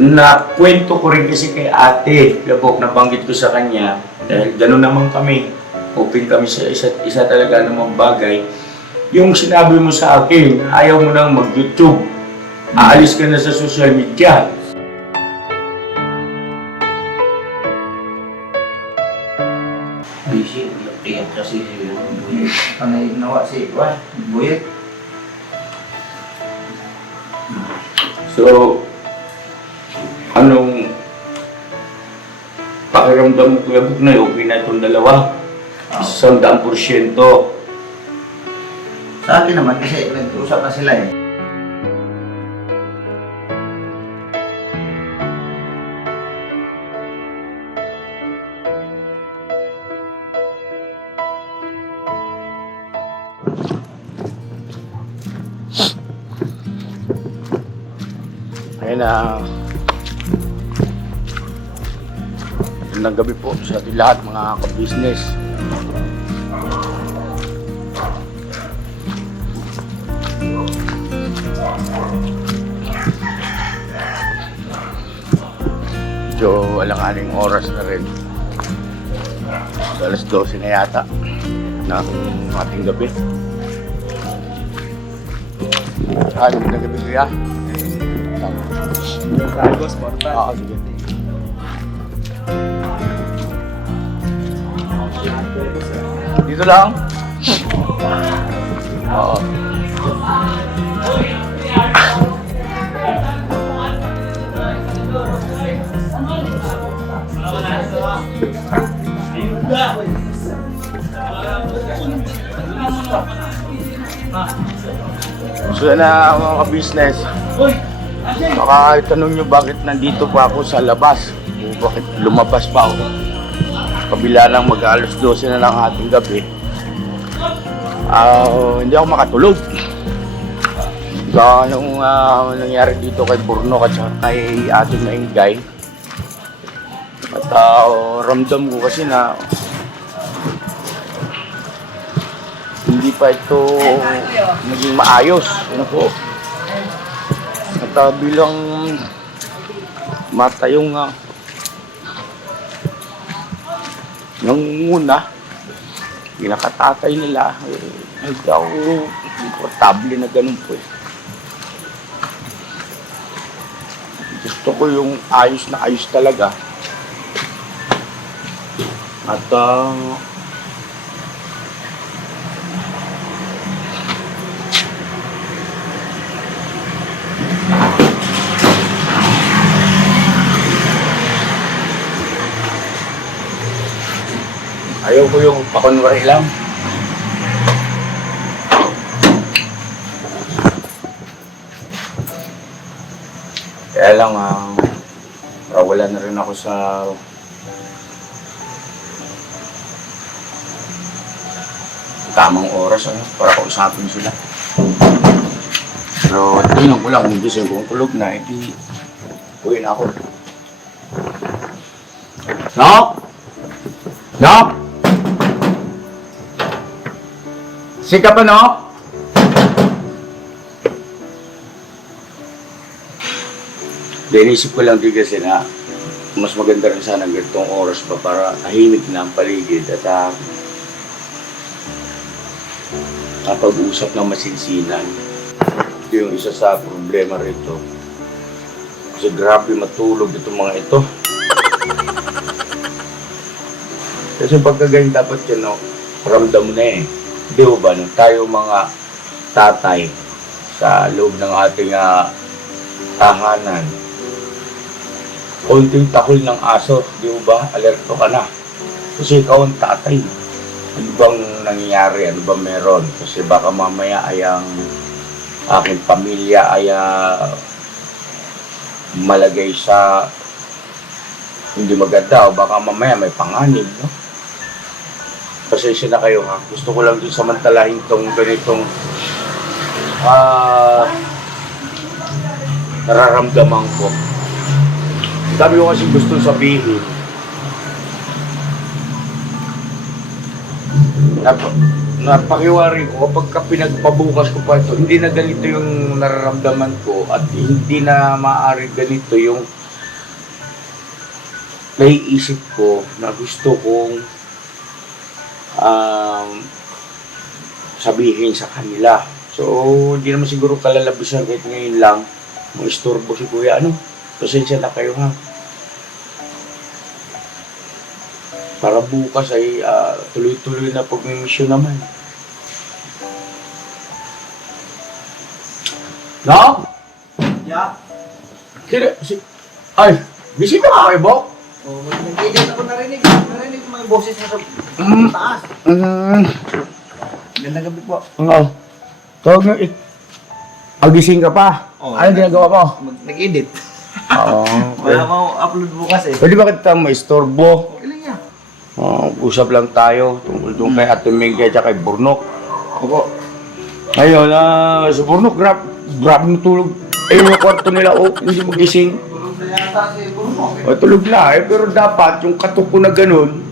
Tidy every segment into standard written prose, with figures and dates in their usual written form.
Nakwento ko rin kasi kay ate, Gabok, nabanggit ko sa kanya, dahil gano'n naman kami, open kami sa isa't isa talaga namang bagay. Yung sinabi mo sa akin, ayaw mo nang mag-YouTube, aalis ka na sa social media. Busy, tiyak kasi si Buyet. Panay nawa si Buyet. So, anong pakiramdam mo, Kuya Buk, na okay na itong dalawa? 100%. Sa akin naman kasi nag-usap na sila eh. Ayun na. Magandang gabi po sa ating lahat, mga ka-business. Medyo alanganing oras na rin. Alas 12 na yata ng ating gabi. Magandang gabi kuya. Dragos, Porta. Oo, sige. Dito lang? Oo. So na mga ka-business, baka itanong nyo bakit nandito pa ako sa labas o bakit lumabas pa ako kabila ng mag-alas 12 na lang ating gabi. Hindi ako makatulog. So, anong nangyari dito kay Burno at saka kay ating Maingay. At ramdam ko kasi na hindi pa ito naging maayos. Ano po? At bilang mata yung nangunguna, pinakatatay nila, hindi ako komportable na ganun po eh. Gusto ko yung ayos na ayos talaga. At ayaw ko yung pakunwari lang. Kaya lang, wala na rin ako sa tamang oras para kausapin sila. Pero tingnan ko lang kung gising kong tulog na, edi uwi na ako. Nok! Nok! Sika pa, Nok! Inisip ko lang din kasi na mas maganda rin sana ganitong oras pa para tahimik na ang paligid at kapag-usap ng masinsinan. Ito yung isa sa problema rito. Kasi grabe matulog itong mga ito. Kasi pagkaganyan dapat yan, no, ramdam mo na eh. Di ba, no? Tayo mga tatay sa loob ng ating tahanan, konting takol ng aso, di ba, alerto ka na. Kasi ikaw ang tatay. Ano bang nangyayari? Ano bang meron? Kasi baka mamaya ay ang aking pamilya ay malagay sa hindi maganda o baka mamaya may panganib, no? Pasensya na kayo ha. Gusto ko lang din samantalahin tong ganitong nararamdaman ko. Sabi ko kasi gusto sabihin napakiwari ko kapag pinagpabukas ko pa ito, hindi na ganito yung nararamdaman ko at hindi na maaari ganito yung naiisip ko na gusto kong sabihin sa kanila. So, hindi naman siguro kalalabisan kahit ngayon lang. Istorbo si Kuya. Pasensya na kayo ha. Para bukas ay tuloy-tuloy na pag-mission naman. No? Yeah. Ay, busy ka ba kayo, Bok? Oh, nag-edit ako narinig. Narinig ko mga boses na sa taas. Gandang gabi po. Oo. Tawag nyo, agising ka pa. Oo. Ano ginagawa mo? Nag-edit. Oo. Wala mo upload bukas eh. Pwede ba kita maistorbo? Okay lang yan. Usap lang tayo tungkol doon kay Ate Mengke at kay Burnok. Opo. Ayun, sa Burnok, grabe na tulog. Ayun yung kwarto nila, hindi magising. Tulog na yata si Bruno. Tulog na pero dapat yung katok ko na ganun,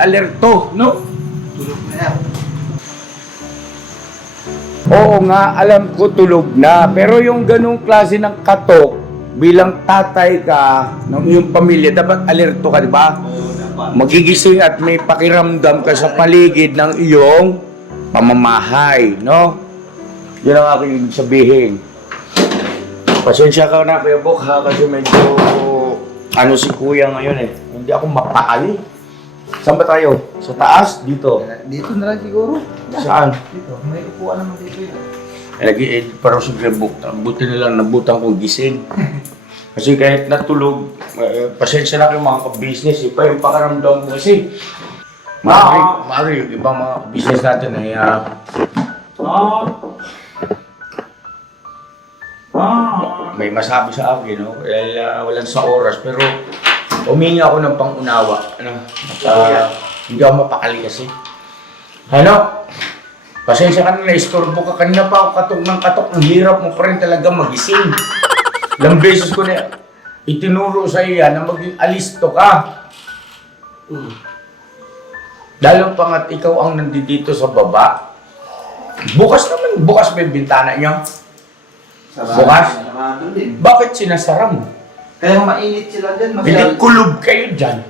alerto, no? Tulog na yan. Oo nga, alam ko tulog na. Pero yung ganung klase ng katok, bilang tatay ka ng iyong pamilya, dapat alerto ka, di ba? Oo, dapat. Magigising at may pakiramdam ka sa paligid ng iyong pamamahay, no? Yun ang aking ibig sabihin. Pasensya ka na, Kuya Bok, ha? Kasi medyo, si Kuya ngayon eh. Hindi ako mapakali. Saan ba tayo? Sa taas? Dito? Dito na lang siguro. Saan? Dito. May upuan naman dito yun. Nag-i-edit parang si Kuya Bok. Buti na lang, nabutan kong gising. Kasi kahit natulog, pasensya na kayo mga ka-business. Iba yung pakaramdam ko kasi. Mari, yung ibang mga business natin ay may masabi sa akin, no? Walang sa oras, pero humingi ako ng pangunawa. Hindi ako mapakali kasi. Pasensya ka na, na-istorbo ka. Kanina pa ako katok ng katok. Ang hirap mo pa rin talaga magising. Ilang beses ko na itinuro sa iyo na maging alisto ka. Lalo pa nga't ikaw ang nandito sa baba. Bukas ba yung bintana niyo? Bukas? Sarado din. Bakit sinasara mo? Kaya mainit sila dyan. Hindi kulob kayo dyan.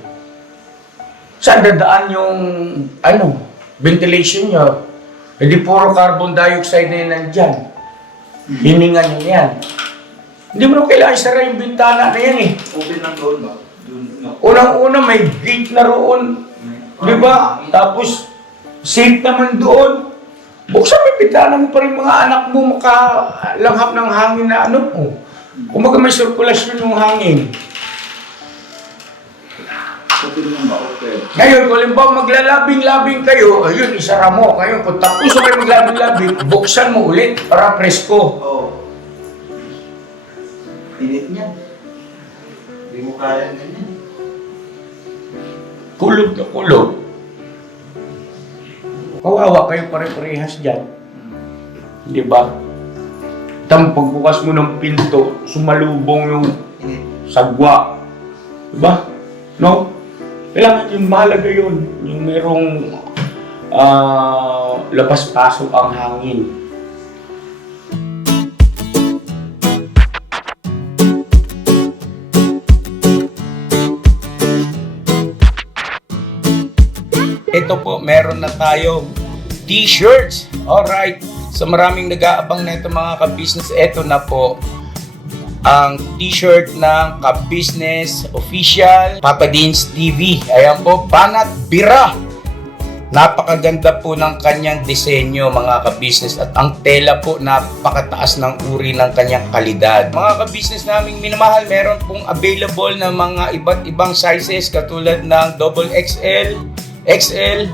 Saan dadaan yung, ventilation nyo? Hindi puro carbon dioxide na yun nandyan. Hiningan nyo yan. Hindi mo na kailangan isara yung bintana na yan eh. Open lang doon ba? Unang-una may gate na roon. Di ba? Tapos, safe naman doon. Buksan mo yung bintana mo pa rin mga anak mo makalanghap ng hangin na mo. Kumaga may sirkulasyon yung hangin. Open lang ba? Okay. Ngayon, kung halimbawa maglalabing-labing kayo, ayun, isara mo. Ngayon, kung tapos kayo maglabing-labing, buksan mo ulit para presko. Oo. Init niya. Hindi mo kaya ganyan. Kulog na kulog. Kawawa kayo pare-parehas dyan. Di ba? Pagbukas mo ng pinto, sumalubong yung Init. sagwa. Di ba? No? Kailangan yung mahalaga yun. Yung merong labas-pasok ang hangin. Ito po, meron na tayong t-shirts. Alright. So maraming nag-aabang na ito mga ka-business. Ito na po ang t-shirt ng ka-business official Papa Dean's TV. Ayan po, Banat Bira. Napakaganda po ng kanyang disenyo mga ka-business at ang tela po napakataas ng uri ng kanyang kalidad. Mga ka-business naming minamahal, meron pong available na mga iba't ibang sizes katulad ng XXL, XL,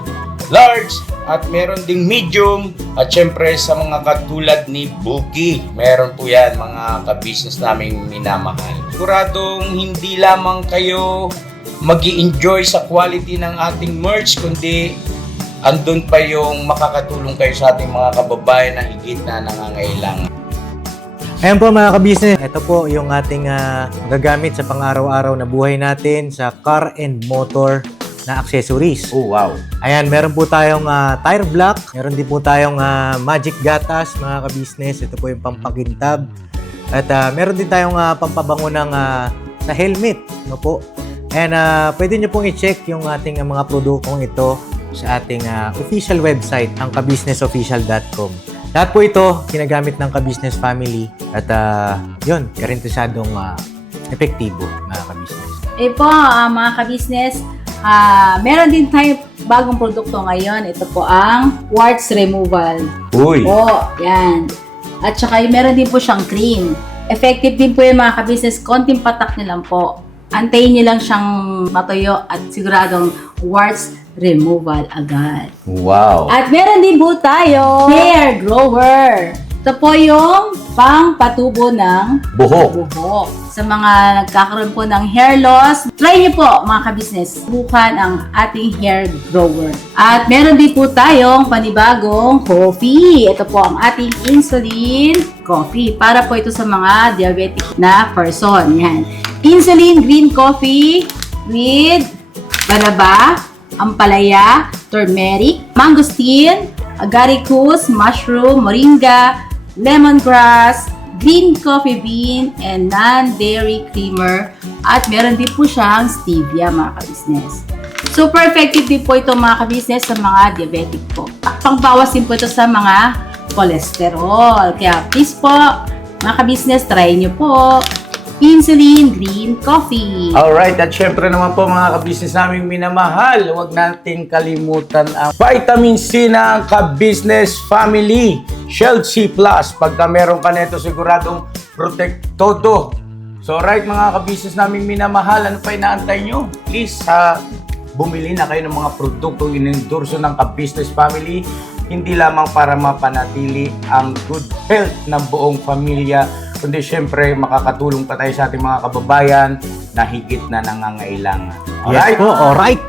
large, at meron ding medium, at syempre sa mga katulad ni Bookie, meron po yan mga ka-business naming minamahal. Siguradong hindi lamang kayo mag-i-enjoy sa quality ng ating merch, kundi andun pa yung makakatulong kayo sa ating mga kababayan na higit na nangangailangan. Ayan po mga ka-business, ito po yung ating gagamit sa pang-araw-araw na buhay natin sa car and motor na accessories. Oh, wow. Ayan, meron po tayong tire block, meron din po tayong magic gatas mga ka-business. Ito po yung pampakintab. At meron din tayong pampabango ng sa helmet. No po? And pwede nyo pong i-check yung ating mga produktong ito sa ating official website, ang kabusinessofficial.com. Lahat po ito ginagamit ng Ka-Business Family at yun, karintisadong epektibo mga ka-business. Po, mga ka-business, meron din tayo bagong produkto ngayon. Ito po ang warts removal. Uy! Po, yan. At saka meron din po siyang cream. Effective din po yung mga ka-business. Konting patak nyo lang po. Antayin nyo lang siyang matuyo at siguradong warts removal agad. Wow! At meron din po tayo hair grower. Ito po yung pang-patubo ng Buhok! buhok. Sa mga nagkakaroon po ng hair loss, try niyo po mga ka-business, subukan ang ating hair grower. At meron din po tayong panibagong coffee. Ito po ang ating insulin coffee. Para po ito sa mga diabetic na person. Yan. Insulin green coffee with banaba, ampalaya, turmeric, mangosteen, agaricus, mushroom, moringa, lemongrass, green coffee bean, and non-dairy creamer. At meron din po siyang stevia mga ka-business. Super effective din po ito mga ka-business sa mga diabetic po. Pangbawas din po ito sa mga cholesterol. Kaya please po, mga ka-business, try nyo po. Insulin Green Coffee. Alright, at syempre naman po mga ka-business naming minamahal, huwag nating kalimutan ang vitamin C ng Ka-Business Family. Shield C+. Pagka meron ka nito, siguradong protect todo. So alright mga ka-business naming minamahal, ano pa inaantay nyo? Please, bumili na kayo ng mga produktong inendorso ng Ka-Business Family. Hindi lamang para mapanatili ang good health ng buong pamilya, kundi syempre makakatulong pa tayo sa ating mga kababayan na higit na nangangailangan. Yes po, alright.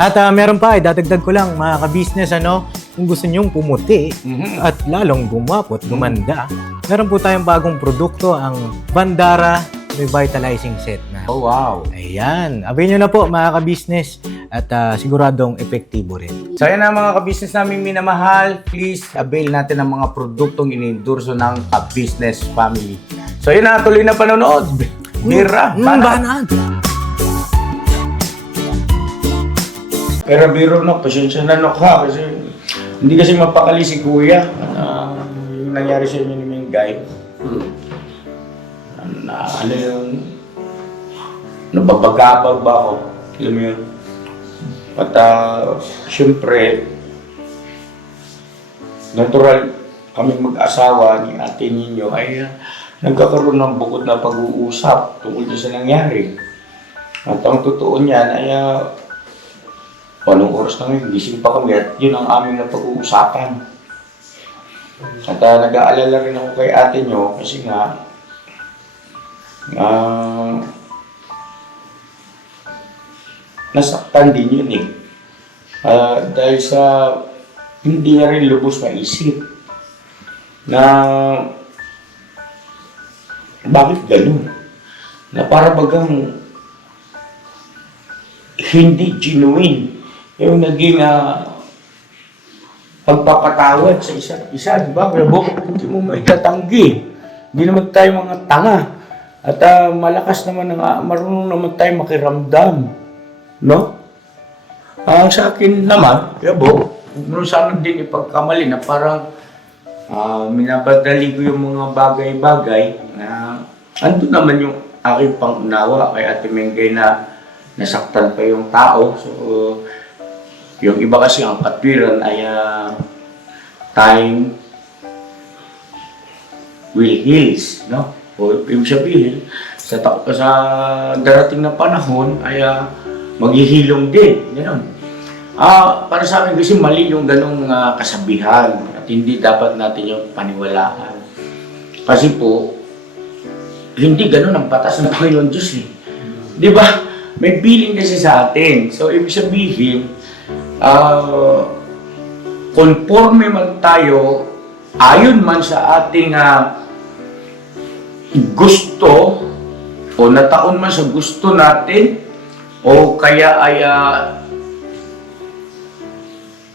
At meron pa, dadagdag ko lang mga ka-business, kung gusto nyong pumuti at lalong gumapot, gumanda, meron po tayong bagong produkto, ang Bandara Revitalizing Set na. Oh, wow. Ayan, abay nyo na po mga ka-business at siguradong epektibo rin. So yan na mga ka-business namin minamahal, please avail natin ang mga produktong inendorso ng Ka-Business Family. So yun na, tuloy na panonood. Bira, Banat! Pero biro na, pasensya na ka kasi hindi kasi mapakali si Kuya. Yung nangyari sa inyo ni Mingay. Ano yung nababagabag ba ako? Alam mo yun? At syempre, natural kaming mag-asawa ni ate ninyo ay nagkakaroon ng bukod na pag-uusap tungkol sa nangyari. At ang totoo niyan ay anong oras na ngayon, gising pa kami at yun ang aming napag-uusapan. At nag-aalala rin ako kay ate nyo kasi nga nasaktan din yun eh. Dahil sa hindi na rin lubos maisip na bakit ganun? Na para bagang hindi genuine yung naging pagpapatawad sa isa't isa, di ba? Pero hindi mo maitatanggi. Hindi naman tayo mga tanga. At malakas naman, marunong naman tayo makiramdam. No? Ang sa akin naman, huwag mo sana din ipagkamali na parang minabadali ko yung mga bagay-bagay na andun naman yung aking pangunawa kay Ate Mengay na nasaktan pa yung tao. So, yung iba kasi ang katwiran ay time will heals, no? O ibig sabihin, sa darating na panahon ay maghihilom din, gano'n. Para sa akin kasi mali yung ganong kasabihan at hindi dapat natin yung paniwalaan. Kasi po, hindi gano'n ang batas ng Panginoon Diyos eh. Di ba? May billing kasi sa atin. So, ibig sabihin, conforme man tayo, ayon man sa ating gusto o nataon man sa gusto natin o kaya ay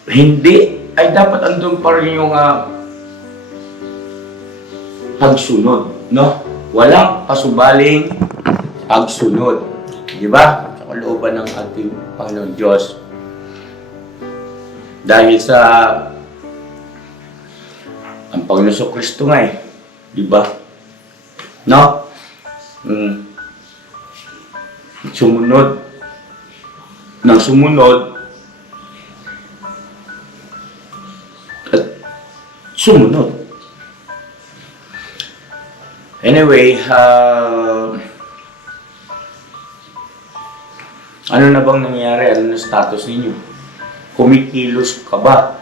hindi, ay dapat andun pa rin yung pagsunod, no? Walang pasubaling pagsunod. Di ba? kalooban ng ating Panginoon Diyos. Dahil sa ang Panginoon Kristo nga di ba? No? Sumunod at sumunod. Anyway, ano na bang nangyayari? Ano na status ninyo? Kumikilos ka ba?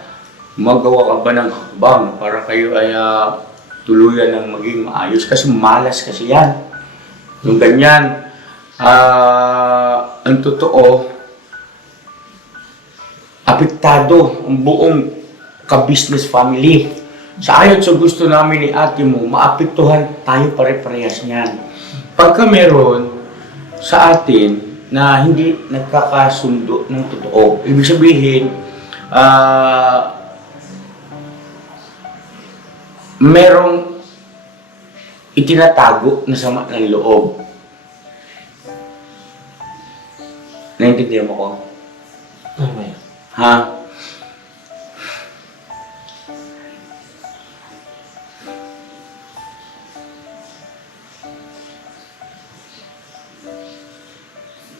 Magawa ka ba ng hakbang para kayo ay tuluyan ng maging maayos? Kasi malas kasi yan. Yung ganyan, ang totoo, apektado ang buong ka-business family. Sa ayon sa gusto namin ni ate mo, maapektuhan tayo pare-parehas niyan. Pagka meron sa atin na hindi nagkakasundo ng totoo, ibig sabihin, merong itinatago na sama ng loob. Naintindihan mo ko? Ano ba yan? Ha?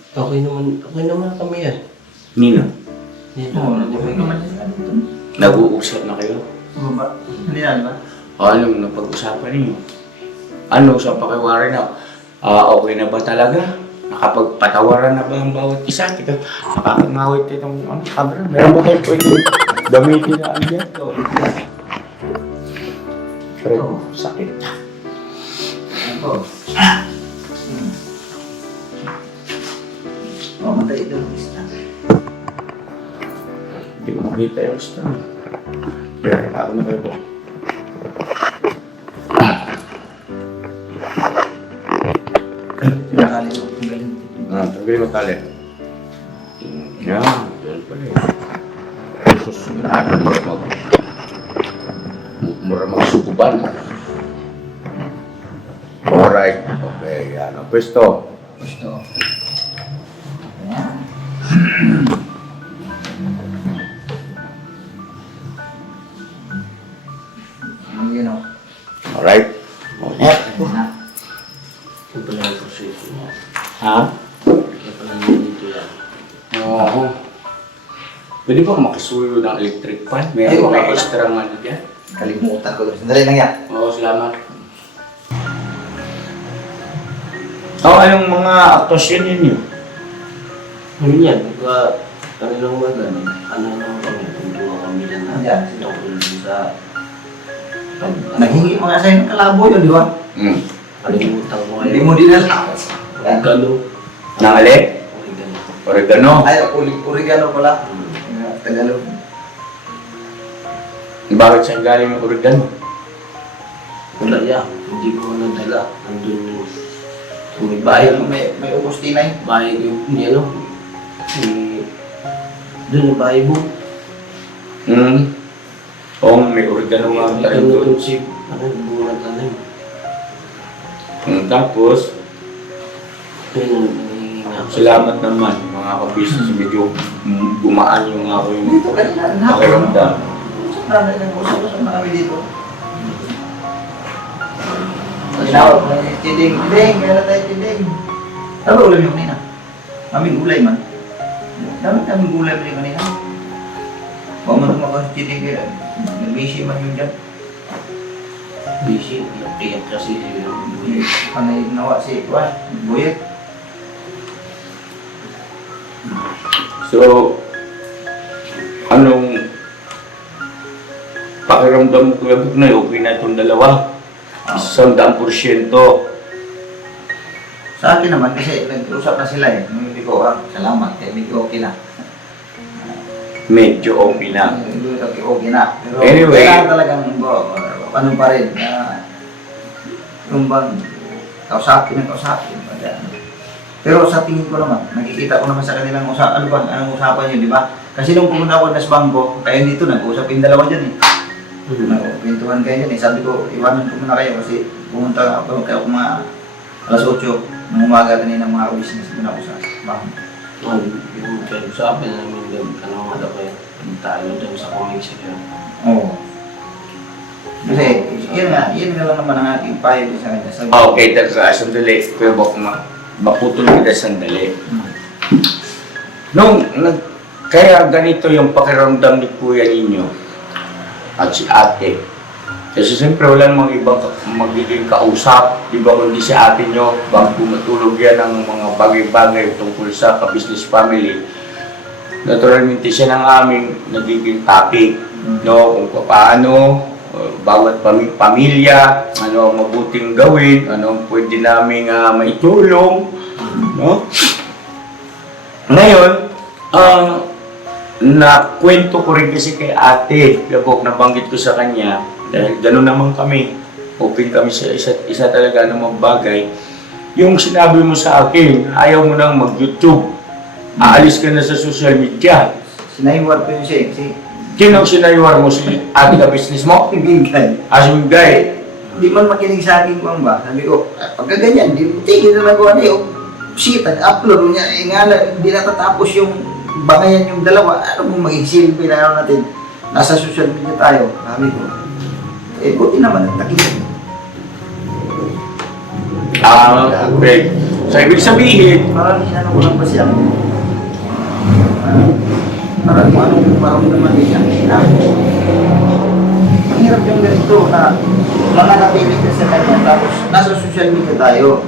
Okay naman kami yan. Nino? Dito. Nag-uusap na kayo? Hindi na, di ba? Anong napag-usapan ninyo? Ano sa pakiwari na? Okay na ba talaga? Nakapagpatawaran na ba ang bawat isa? Tika, nakakangawit itong camera. Meron ba kayo pwede gamitin na ang yan? Pero sakit. Ako. Matay ito ng isa. Hindi ko makita yung stand. Kaya ako na kayo po. Pinakali ko. Ang galing. Tanggalin mo tali. Yan. Yan pala eh. Susunod mura magsukuban. Alright. Okay, yan. Ang pwesto. Gusto. Ang yun o. Alright. Okay. Ito pala yung proseso mo. Ha? Ito pala yung dito yan. Oo. Pwede ba makisuyo ng electric fan? May Ay, wala may pala. extra nga dyan. Kalimutan ko. Sandali lang yan. Oo, salamat. Anong mga actuasyon ninyo? Ano yan? Ano lang ba ganun? Ano lang kami? Tuntua kami lang na. Ayan. Tungkol sa Naghingi mga sa'yo ng kalabo yun, di ba? kalimutan ko Hindi ngayon. mo dinala. Oregano. Nangale? Oregano. Oregano. Ay, oregano pala. Tagalog. Bakit saan galing yung oregano? Wala yan. Hindi ko nadala. Nandun yung sa may bahay. May Augustinay. Bahay ko yung ano. Doon yung bahay mo. Oo, may oregano nga Ito tayo na doon. itong si bunga tanim. Tapos, Ayun, nangihingi nga. salamat naman mga kabisnes. Medyo gumaan yung ako yung Dito kanina. pakiramdam. Marami nang usap-usap na kami dito. Tinawag ko na tinding. Tinding, kaya tayo tinding. Ano ba ulam yung kanina? Maming gulay man. Daming gulay man yung kanina. Huwag mo nang makasang tinding kaya. Nag-busy man yun dyan. Busy. Iyak kasi. Panay nawa si Juan. Buyet. So, anong pakiramdam mo Kuya Buknoy? Okay na itong dalawa? 100%. Sa akin naman kasi nag-usap na sila eh. Nung hindi ko, salamat. Kaya medyo okay na. Medyo okay na. Okay na. Pero Anyway. kailangan talagang ano pa rin. Yung bang kausapin. Pero sa tingin ko naman, nakikita ko naman sa kanilang anong usapan yun, di ba? Kasi nung pumunta ako sa bangko, kayo dito, nag-usap yung dalawa dyan eh. Nagpintuhan kayo dyan eh. Sabi ko, iwanan ko muna kayo kasi pumunta ako mga alas 8 ng umaga kanina mga business doon ako sa bangko. Yung sabi namin doon, ano nga daw kayo, tayo doon sa comics siya. Oo. Kasi, yun nga lang naman ang ating payo sa kanya. Sabi, Okay, talaga. Sandali. Kuya Bok, maputol kita sandali. Kaya ganito yung pakiramdam ni kuya ninyo at si ate. Kasi siyempre wala namang ibang magiging kausap, di ba, kundi si ate nyo, bago matulog yan ng mga bagay-bagay tungkol sa ka-business family. Naturalmente siya ng aming nagiging topic, no, kung paano bawat pamilya, ano ang mabuting gawin, ano ang pwede naming maitulong, no? Ngayon, nakwento ko rin kasi kay ate, Gabok, nabanggit ko sa kanya, dahil gano'n naman kami, open kami sa isa talaga ng mga bagay. Yung sinabi mo sa akin, ayaw mo nang mag-YouTube, aalis ka na sa social media. sinayiwar ko yun siya. Kasi, Kinong sinaywar mo si ate ka-business mo? bigay. Asumigay. Hindi man makinig sa akin kung ba. Sabi ko, pagka ganyan, tigil na lang ko ano yung shit, upload niya. Eh nga na, hindi natatapos yung bangayan yung dalawa. Ano kung maging silbi na ano natin? Nasa social media tayo. Sabi ko, eh buti naman at nakinig. Okay. So, ibig sabihin, Parang inano ko lang pa siya. Parang kung anong maramdaman niya. Ang hirap yung ganito na mga napilig ka sa kanya tapos nasa social media tayo.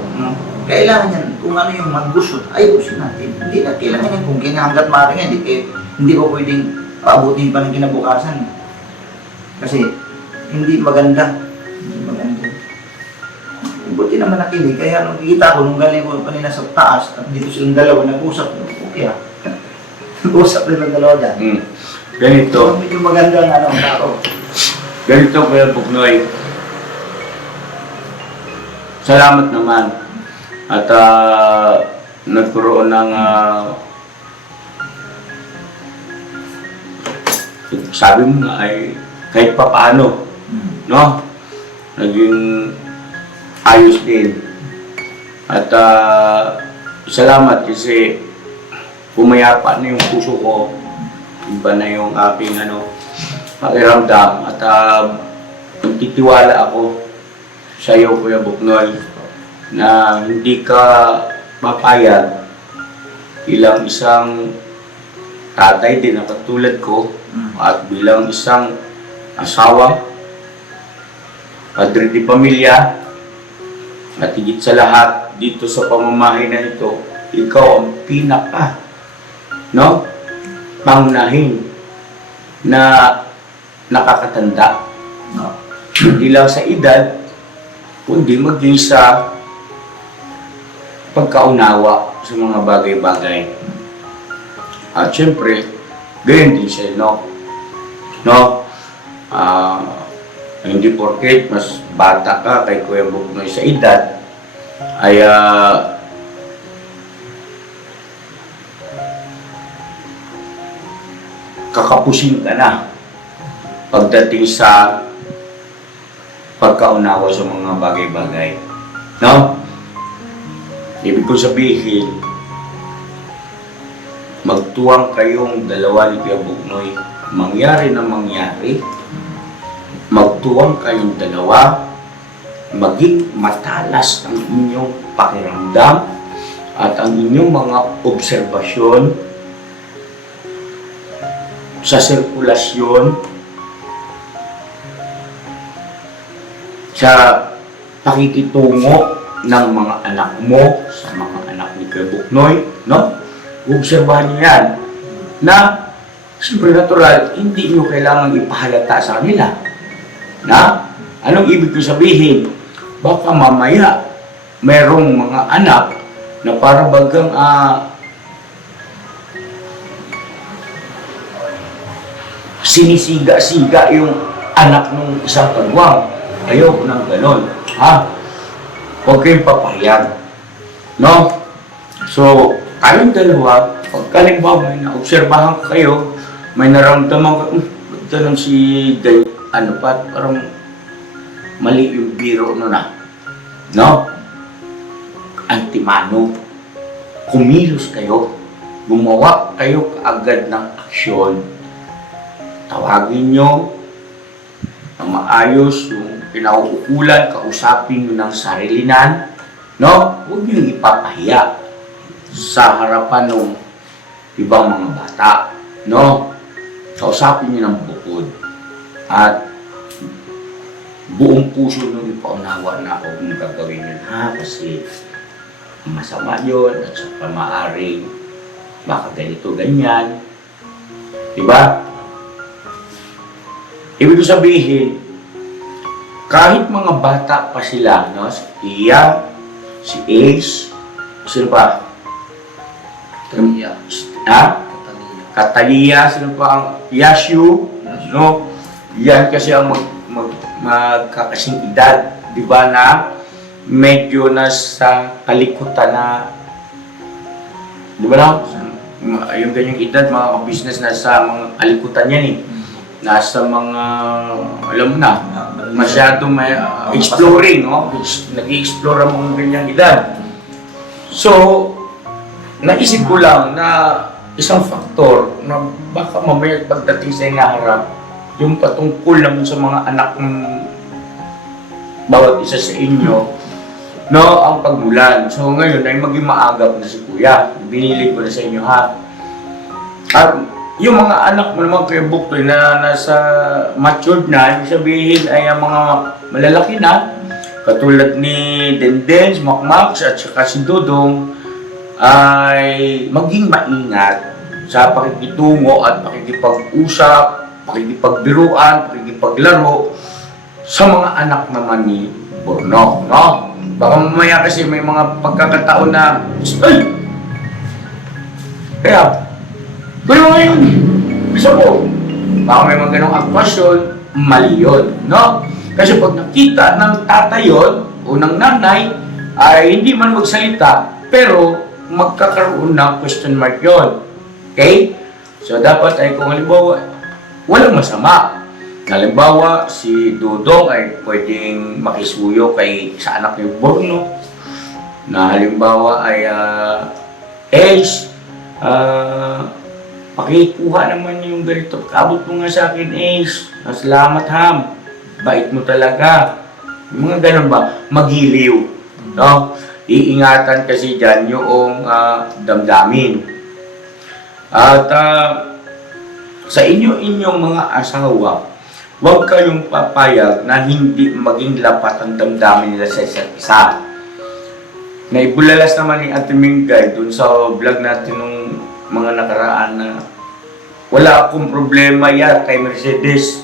Kailangan yan, kung ano yung mag-gusot, ayusin natin. Hindi na kailangan yan kung kinahanggat maaari nga, hindi ko pwedeng paabutin pa ng kinabukasan. Kasi hindi maganda. Hindi maganda. Buti naman nakinig, kaya nung kikita ko, nung galing ko kanina sa taas, at dito silang dalawa nag-usap, okay ah. Nag-usap nilang dalawa dyan. ganito. So, medyo maganda nga ang tao. Ganito, Kuya Buknoy. Salamat naman. At nagkaroon ng sabi mo nga ay kahit pa paano, no? Naging ayos din. At salamat kasi pumayapa na yung puso ko. Iba na yung aking pakiramdam at magtitiwala ako sa iyo, Kuya Buknoy, na hindi ka mapayag bilang isang tatay din na katulad ko at bilang isang asawa, padre di pamilya, at higit sa lahat dito sa pamamahay na ito, ikaw ang pinaka, no? Pangunahin na nakakatanda. No. Hindi lang sa edad, kundi maging sa pagkaunawa sa mga bagay-bagay. At syempre, gayon din siya, no? No? Hindi porket mas bata ka kay Kuya Buknoy sa edad, ay kakapusin ka na pagdating sa pagkaunawa sa mga bagay-bagay. No? Ibig ko sabihin, magtuwang kayong dalawa ni Kuya Buknoy, mangyari na mangyari, magtuwang kayong dalawa, maging matalas ang inyong pakiramdam at ang inyong mga obserbasyon sa sirkulasyon, sa pakikitungo ng mga anak mo sa mga anak ni Kuya Buknoy, no? Obserbahan niyo yan na siyempre natural, hindi niyo kailangan ipahalata sa kanila. Na? Anong ibig ko sabihin? Baka mamaya merong mga anak na para bagang sinisiga-siga yung anak ng isang kagwang. Ayoko nang ganon. Ha? Huwag kayong papayag. No? So, kayong dalawa, pag kalimbawa may naobserbahan kayo, may naramdaman ka, ganun si Day, parang mali yung biro na. No? Antimano. Kumilos kayo. gumawa kayo agad ng aksyon. Tawagin nyo na maayos yung kinauukulan, kausapin nyo ng sarilinan, no? Huwag nyo ipapahiya sa harapan ng ibang mga bata, no? Kausapin nyo ng bukod. At buong puso nung ipaunawa na ako kung gagawin yun, ha? Kasi masama yun at saka maaaring baka ganito, ganyan. Diba? Ibig ko sabihin, kahit mga bata pa sila, no? Si Iya, si Ace, sino pa? Taniya. Ha? Taniya. Katalia, sino pa ang Yashu, no? Yan kasi ang magkakasing edad, di ba, na medyo nasa kalikutan na, di ba na? Yung ganyang edad, mga business nasa mga kalikutan yan eh. Nasa mga, alam mo na, masyado may exploring, no? Nag-i-explore ang mga ganyang edad. So, naisip ko lang na isang faktor na baka mamaya pagdating sa inaharap, yung patungkol naman sa mga anak ng bawat isa sa inyo, no, ang pagmulan. So ngayon ay maging maagap na si Kuya. Binili ko na sa inyo, ha. At yung mga anak mo naman, Kuya Buktoy, na nasa matured na, ibig sabihin ay ang mga malalaki na, katulad ni Denden, si Makmak, at saka si Dudong, ay maging maingat sa pakikitungo at pakikipag-usap, pakikipagbiruan, pakikipaglaro sa mga anak naman ni Bornok, no? Baka mamaya kasi may mga pagkakataon na, ay! Kaya, gano'n ngayon, bisa mo, baka may mga ganong akwasyon, mali yun, no? Kasi pag nakita ng tatay yun, o ng nanay, ay hindi man magsalita, pero magkakaroon ng question mark yun. Okay? So, dapat ay kung halimbawa, walang masama. Halimbawa, si Dudong ay pwedeng makisuyo sa anak ni Borno, na halimbawa ay Ace, pakikuha naman yung ganito. Abot mo nga sa akin, Ace. Salamat, Ham. Bait mo talaga. Yung mga ganun ba? Magiliw. No? Iingatan kasi dyan yung damdamin. At sa inyong mga asawa, huwag kayong papayag na hindi maging lapat ang damdamin nila sa isa't isa. Naibulalas naman ni Ate Mingay dun sa vlog natin nung mga nakaraan na wala akong problema yan kay Mercedes.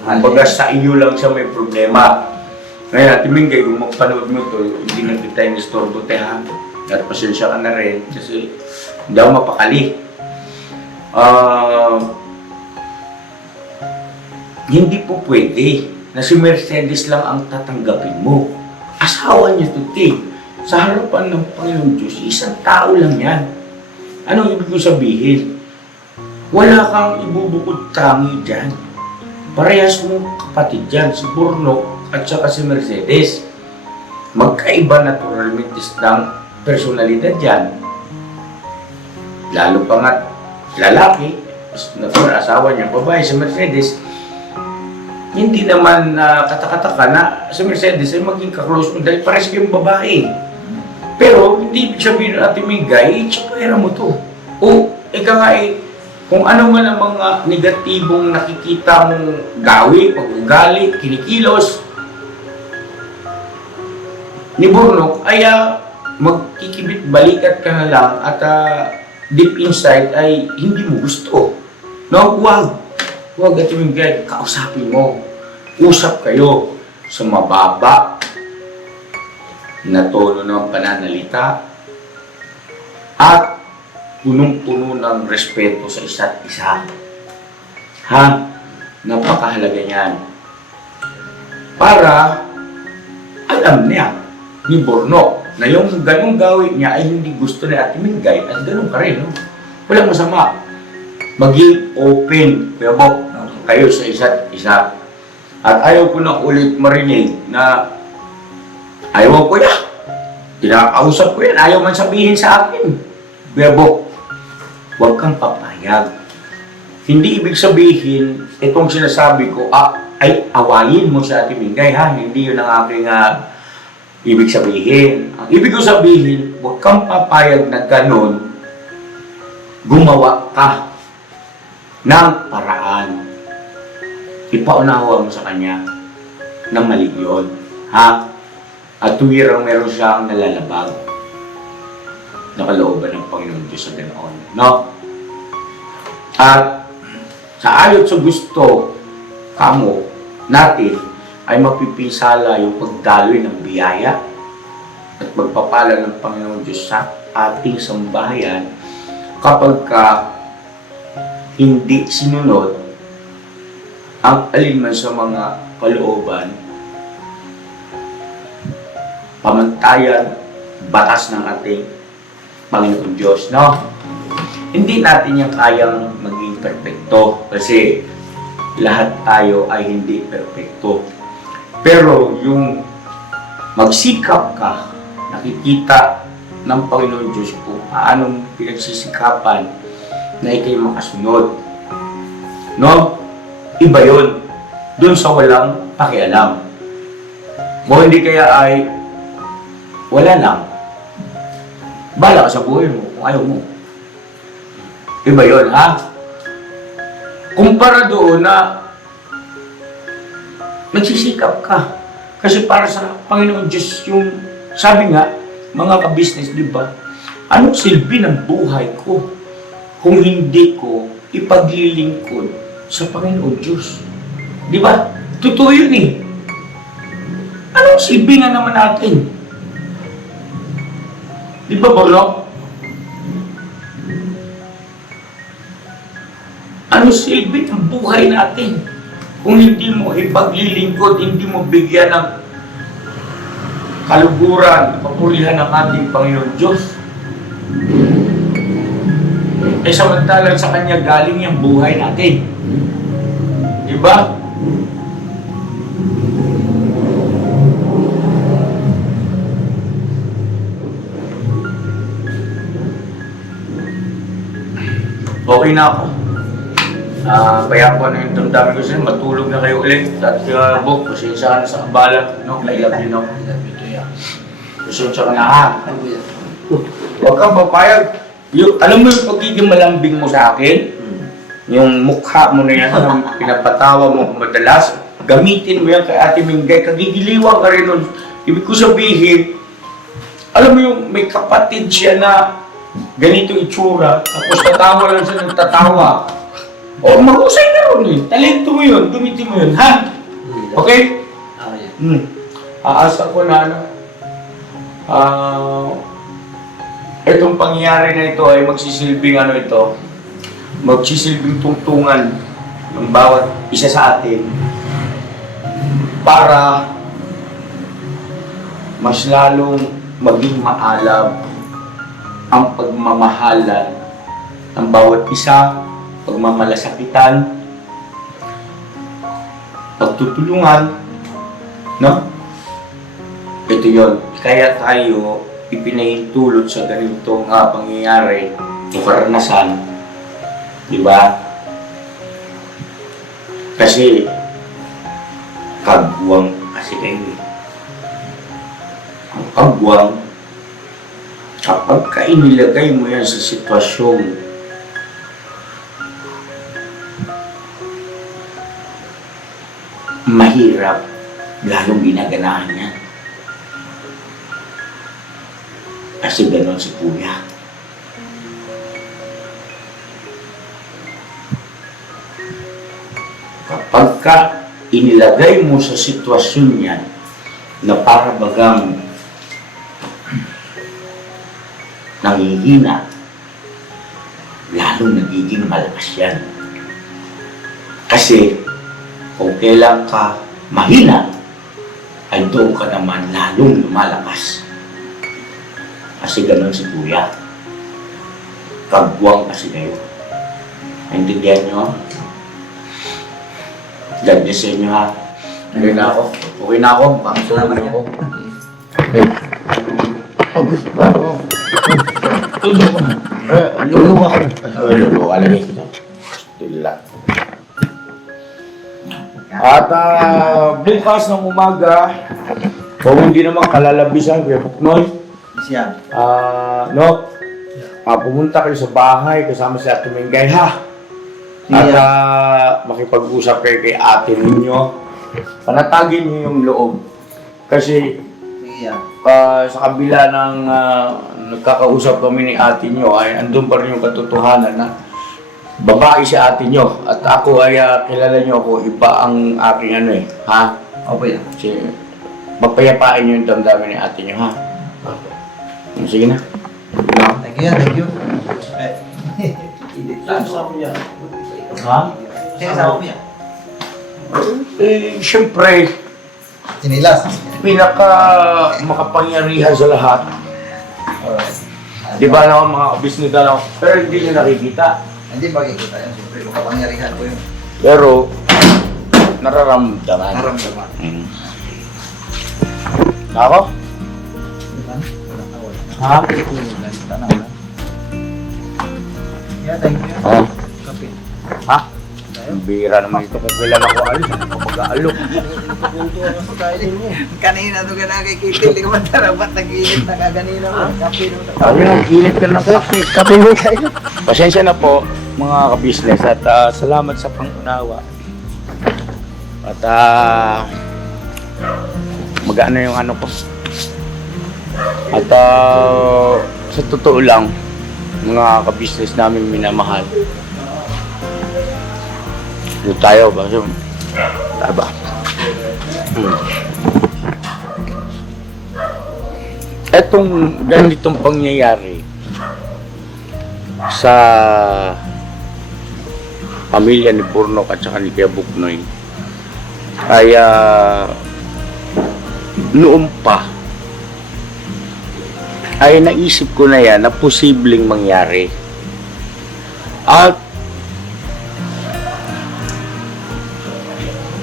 Kumbaga sa iyo lang siya may problema. Ngayon, Ate Mingay, kung magpanood mo to, hindi na kita yung istorbo, ha. At pasensya ka na rin kasi hindi ako mapakali. Hindi po pwede na si Mercedes lang ang tatanggapin mo. Asawa niya to, sa harapan ng Panginoon Diyos, isang tao lang yan. Anong ibig ko sabihin? Wala kang ibubukod tangi dyan. Parehas mong kapatid dyan, si Bornok at saka si Mercedes. Magkaiba naturalmente ng personalidad dyan. Lalo pa nga lalaki, asawa niya, babae, si Mercedes, hindi naman katakataka na si Mercedes ay maging kaklose mo dahil parehas kayong babae. Pero hindi ibig sabihin ng Ate Mingay, tsapera mo to. O, ika nga kung ano man ang mga negatibong nakikita mong gawi, pag-ugali, kinikilos ni Bornok, ay magkikibit balikat ka na lang at deep inside ay hindi mo gusto. No? Huwag Ate Mingay, kausapin mo. Usap kayo sa mababa na tono ng pananalita at punong-puno ng respeto sa isa't isa. Ha? Napakahalaga niyan. Para alam niya ni Bornok na yung ganong gawin niya ay hindi gusto ni Ate Mingay at ganun ka rin. No? Walang masama. Maging open, kayo sa isa't isa. At ayaw ko na ulit marinig na ayaw ko yan. Kinakausap ko yan. Ayaw man sabihin sa akin. Bebo, huwag kang papayag. Hindi ibig sabihin, itong sinasabi ko, ay awayin mo sa Ate Mingay, ha? Hindi yun ang aking ibig sabihin. Ang ibig ko sabihin, huwag kang papayag na ganun, gumawa ka ng paraan. Ipaunawa mo sa kanya na mali yun, ha? At tuwirang meron siyang nalalabag na kalooban ng Panginoon Diyos sa ganoon, no? At sa ayot sa gusto kamo natin ay mapipinsala yung pagdaloy ng biyaya at pagpapala ng Panginoon Diyos sa ating sambahayan kapag ka hindi sinunod ang alinman sa mga kalooban, pamantayan, batas ng ating Panginoon Diyos, no? Hindi natin yung kayang maging perfecto kasi lahat tayo ay hindi perfecto. Pero yung magsikap ka, nakikita ng Panginoon Diyos kung paanong pinagsisikapan na ikay makasunod. No? Iba yun. Doon sa walang pakialam. Kung hindi kaya ay wala lang. Bala ka sa buhay mo kung ayaw mo. Iba yun, ha? Kumpara doon na nagsisikap ka. Kasi para sa Panginoon Diyos yung, sabi nga, mga ka-business, di ba? Anong silbi ng buhay ko kung hindi ko ipaglilingkod sa Panginoon Diyos? Di ba? Totoo yun eh. Anong silbi nga naman natin? Di ba, Borlok? Ano silbi ng buhay natin kung hindi mo ipaglilingkod, hindi mo bigyan ng kaluguran, papurihan ng ating Panginoon Diyos? Eh samantalang sa Kanya galing yung buhay natin. Di ba? Okay na ako. Kaya po na yung damdamin ko sa'yo, matulog na kayo ulit. At Bok, pasensya ka na sa abala. No? I love you, no? Pasensya ka na, ha? Huwag kang papayag. Alam mo yung pagiging malambing mo sa akin? Yung mukha mo na yan, na pinapatawa mo kung madalas, gamitin mo yan kay Ate Mingay, kagigiliwan ka rin nun. Ibig ko sabihin, alam mo yung may kapatid siya na ganito itsura, tapos tatawa lang siya ng tatawa. O, mahusay na ron eh. Talento mo yun, gamitin mo yun, ha? Okay? Aasa ko na, itong pangyayari na ito ay magsisilbing magsisilbing tungtungan ng bawat isa sa atin para mas lalong maging maalam ang pagmamahalan ng bawat isa, pagmamalasakitan, pagtutulungan, no? Ito yon. Kaya tayo ipinahintulot sa ganitong pangyayari o karanasan, di ba? Kasi kagwang kasi kayo. Ang kagwang, kapag ka inilagay mo yan sa sitwasyong mahirap, lalong ginaganahan yan. Kasi ganon si Kuya. Kapag ka inilagay mo sa sitwasyon yan na para bagang nangihina, lalong nagiging malakas yan. Kasi kung kailan ka mahina, ay doon ka naman lalong lumalakas. Kasi ganon si Kuya. Kagwang kasi kayo. Naintindihan nyo? God bless sa inyo, ha? Okay na ako. Okay na ako. Pakasalamat ako. Lulu ako. Lulu, alagay ko dyan. Tila. At bukas ng umaga, kung hindi naman kalalabisan, Kuya Buknoy, Siya. no? Pumunta kayo sa bahay kasama si Ate Mengay, ha? At makipag-usap kayo kay ate ninyo. Panatagin niyo yung loob. Kasi Siya. sa kabila ng nagkakausap kami ni ate nyo, ay andun pa rin yung katotohanan na babae si ate nyo. At ako ay kilala nyo ako, iba ang aking ano eh, ha? Opo yan. Kasi mapayapain nyo yung damdamin ni ate nyo, ha? Sige na. Thank you, thank you. Ha? Sinasama mo yan. Siyempre, Sinilas. pinaka makapangyarihan sa lahat. Di ba naman mga kabisnes na lang, pero hindi nyo nakikita. Hindi makikita yan. Siyempre, makapangyarihan ko yun. Pero, nararamdaman. Naramdaman. Ako? Ha? Yeah, thank you. Oo. Kape. Ha? Ang bira naman ito kung kailan ako alis. Ano pa mag-aalok? Kanina to ka nakikitil. Hindi ka man tarapat. Nag-iinit na ka kanina. Kape naman. Sabi na, init ka ng kape. Kape mo kayo. Pasensya na po, mga kabisnes. At salamat sa pangunawa. At mag-ano yung ano ko. At sa totoo lang, mga kabisnes namin minamahal. Doon tayo ba? Taba. Etong ganitong pangyayari sa pamilya ni Burnok at saka ni Kuya Buknoy ay noon pa ay naisip ko na yan na posibleng mangyari. At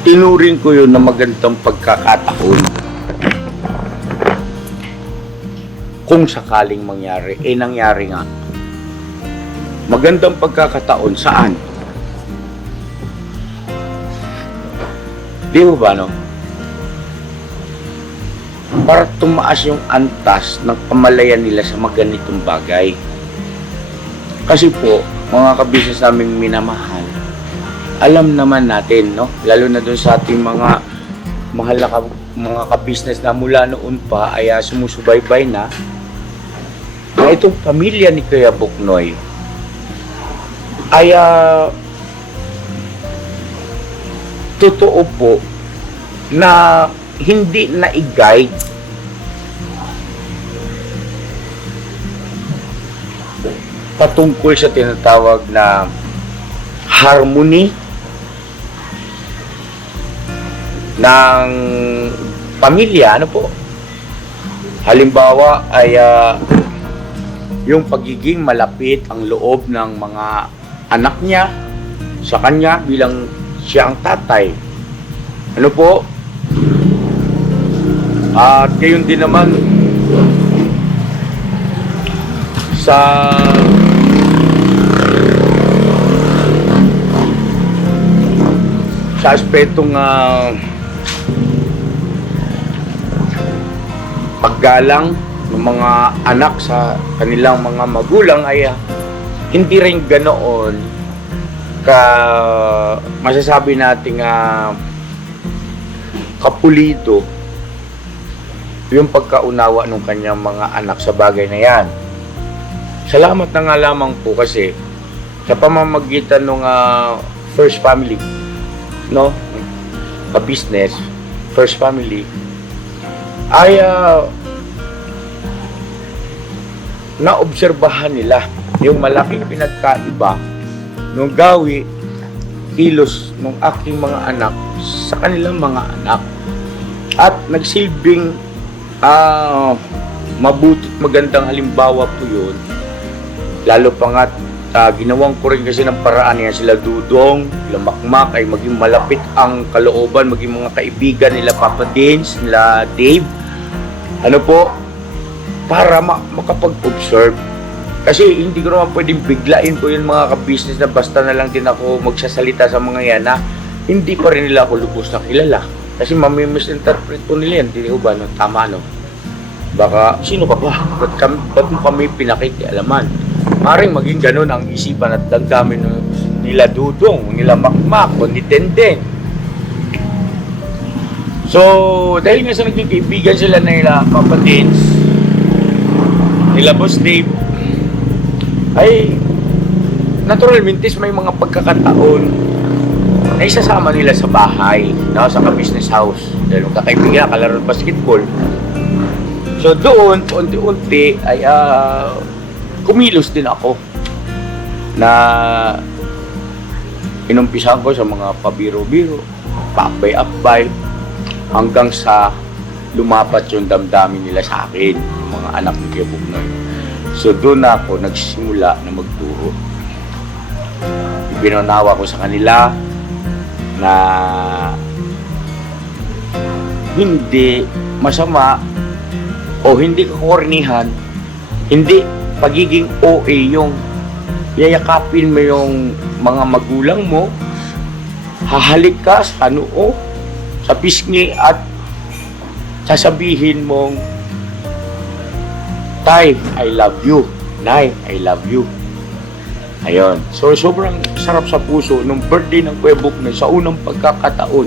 tinuring ko yun na magandang pagkakataon. Kung sakaling mangyari, nangyari nga. Magandang pagkakataon saan? Di ba no? Para tumaas yung antas ng pamalayan nila sa mga ganitong bagay. Kasi po, mga kabisnes naming minamahal, alam naman natin, no? Lalo na doon sa ating mga mahal na mga kabisnes na mula noon pa ay sumusubaybay na itong pamilya ni Kuya Buknoy ay totoo po na hindi na i-guide patungkol sa tinatawag na harmony ng pamilya, ano po? Halimbawa ay yung pagiging malapit ang loob ng mga anak niya sa kanya bilang siya ang tatay. Ano po? At gayon din naman sa aspetong paggalang ng mga anak sa kanilang mga magulang ay hindi rin ganoon ka masasabi nating kapulido yung pagkaunawa ng kanyang mga anak sa bagay na yan. Salamat na nga lamang po kasi sa pamamagitan ng first family, no, business, first family, ay naobserbahan nila yung malaking pinagkaiba ng gawi, kilos ng aking mga anak sa kanilang mga anak. At nagsilbing mabutit magandang halimbawa po yun. Lalo pa nga ginawang ko rin kasi ng paraan yan sila Dudong, sila Makmak ay maging malapit ang kalooban, maging mga kaibigan nila Papa Dins, nila Dave. Ano po? Para makapag-observe Kasi hindi ko naman pwedeng biglain po yung mga ka-business na basta na lang din ako magsasalita sa mga yan na hindi pa rin nila ako lubos na kilala. Kasi mami-misinterpret po nila yan, di ba? No? Tama, no? Baka, sino ka ba? Ba't mo kami pinakikialaman? Maring maging ganun ang isipan at damdamin nila Dudong, nila Makmak, o ni Tenden. So, dahil nga sa naging kaibigan sila nila Papa Dins, nila Boss Dave, ay naturalmente may mga pagkakataon na isasama nila sa bahay, no, sa ka-business house. Dahil magkakaibigan, kalaro ng basketball. So doon, unti-unti ay kumilos din ako na inumpisahan ko sa mga pabiro-biro, paakbay-akbay, hanggang sa lumapat yung damdamin nila sa akin, mga anak ni Kuya Bugnoy. So doon ako nagsimula na magturo. Ibinanawa ko sa kanila na hindi masama o hindi kakornihan, hindi pagiging OA yung yayakapin mo yung mga magulang mo, hahalik ka sa noo, sa pisngi at sasabihin mong, Tay, I love you. Nay, I love you. Ayun. So, sobrang sarap sa puso. Nung birthday ng Kuya Bugnoy, sa unang pagkakataon,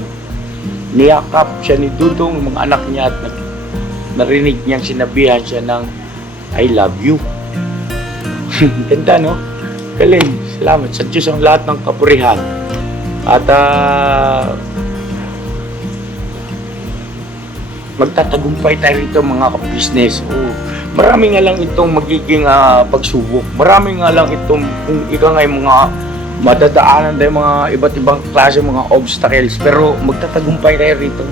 niyakap siya ni Dudong, mga anak niya, at narinig niyang sinabihan siya ng I love you. Ganda, no? Galing. Salamat sa Diyos ang lahat ng kapurihan. At magtatagumpay tayo rito mga ka-business. Marami nga lang itong magiging pagsubok. Marami nga lang itong, kung ikaw nga yung mga madadaanan tayo mga iba't ibang klase mga obstacles. Pero magtatagumpay tayo rito.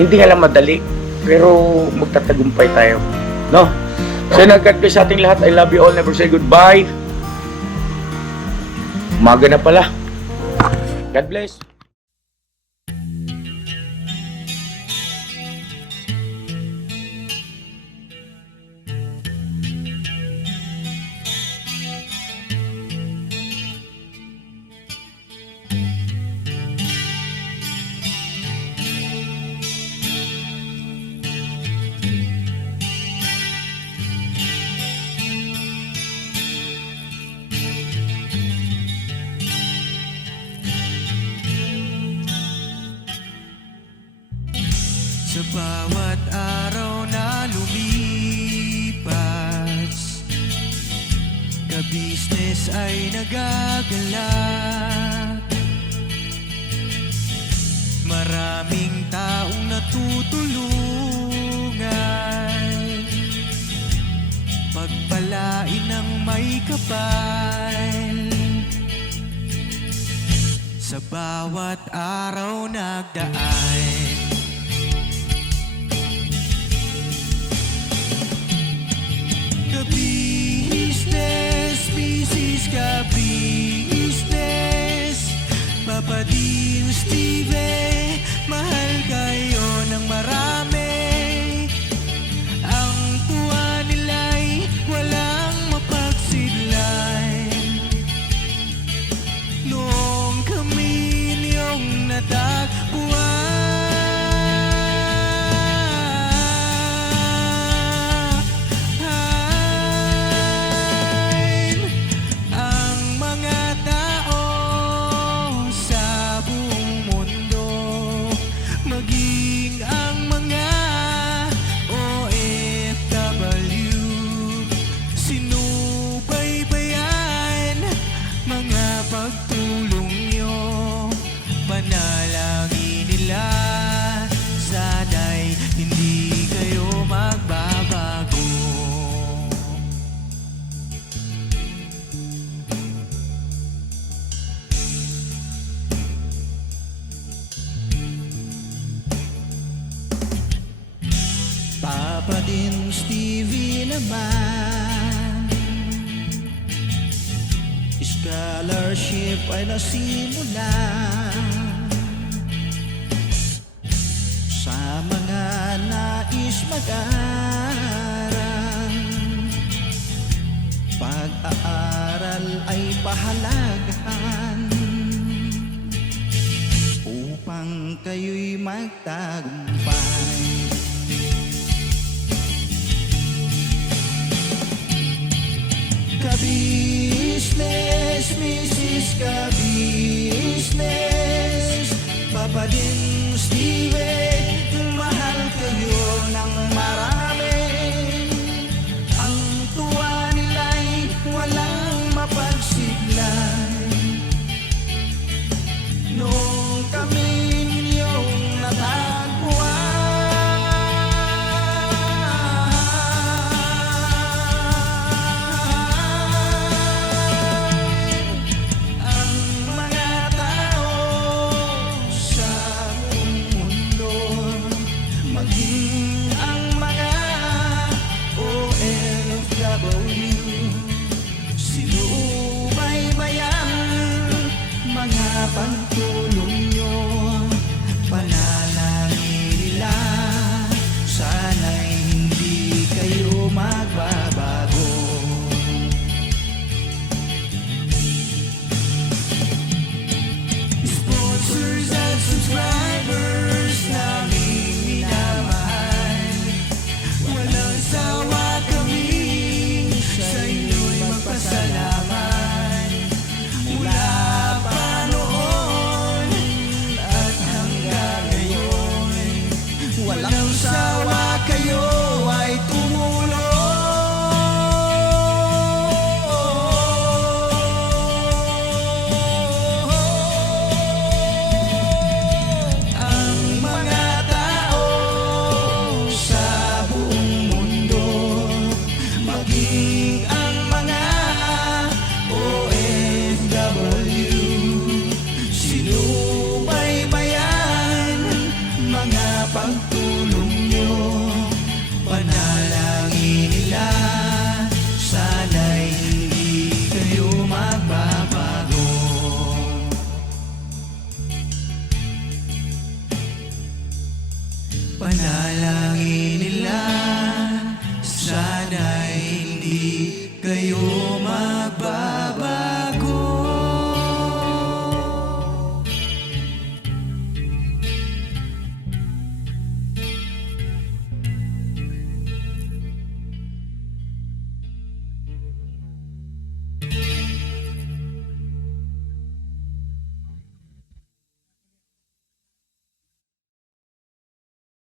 Hindi nga lang madali, pero magtatagumpay tayo. No? So, God bless sa ating lahat. I love you all. Never say goodbye. Umaga na pala. God bless. Sa bawat araw na lumipas, ka-business ay nagagalak. Maraming taong natutulungan, pagpalain ng may kapal. Sa bawat araw nagdaan, ka-business, business ka-business, Papa Dins TV, mahal kayo ng marami. Ang tuwa nila'y walang mapagsidlay. Noong kami niyong natagpuan, Papa Dins TV naman, scholarship ay nasimula sa mga nais mag-aral. pag-aaral ay pahalagahan upang kayo'y magtagumpay. Ka-business, Mrs. Ka-business, Papa din Steven.